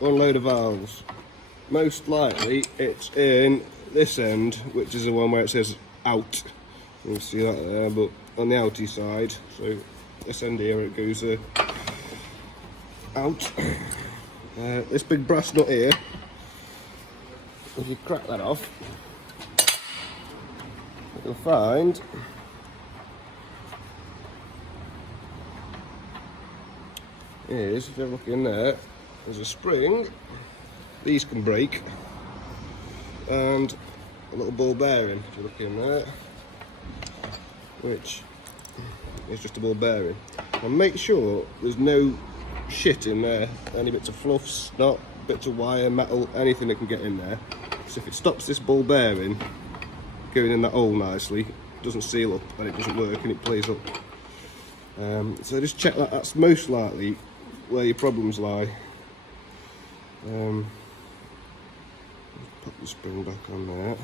unload the valves. Most likely it's in this end, which is the one where it says out. You can see that there, but on the outy side, so this end here it goes out. This big brass nut here, if you crack that off, you'll find is, if you have a look in there, there's a spring. These can break, and a little ball bearing, if you look in there, which is just a ball bearing. And make sure there's no shit in there, any bits of fluff, snot, bits of wire, metal, anything that can get in there. So if it stops this ball bearing going in that hole nicely, it doesn't seal up and it doesn't work and it plays up. So just check that, that's most likely where your problems lie. Put the spring back on there.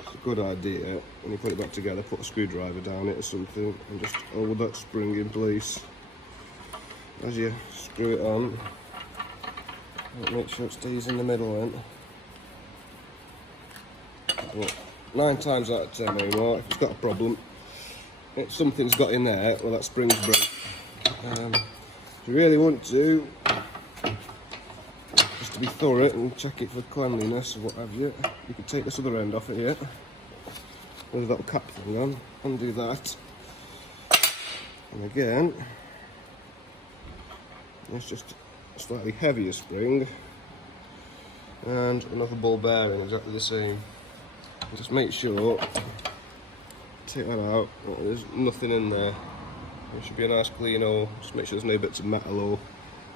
It's a good idea when you put it back together, put a screwdriver down it or something and just hold that spring in place as you screw it on. Make sure it stays in the middle then. But 9 times out of 10 anymore, if it's got a problem, if something's got in there, well that spring's broke. If you really want to, just to be thorough and check it for cleanliness or what have you, you can take this other end off it here, with a little cap thing on, undo that, and again, it's just a slightly heavier spring, and another ball bearing exactly the same. And just make sure, take that out, there's nothing in there. It should be a nice clean hole. Just make sure there's no bits of metal or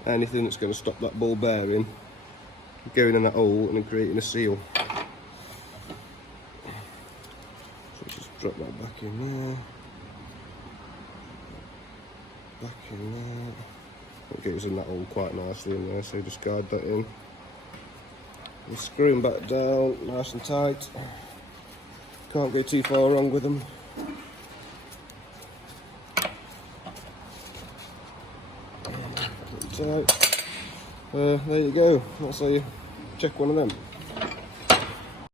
anything that's going to stop that ball bearing going in that hole and then creating a seal. So just drop that back in there. Back in there. It goes in that hole quite nicely in there, so just guide that in. And screw them back down, nice and tight. Can't go too far wrong with them. There you go, that's how you check one of them.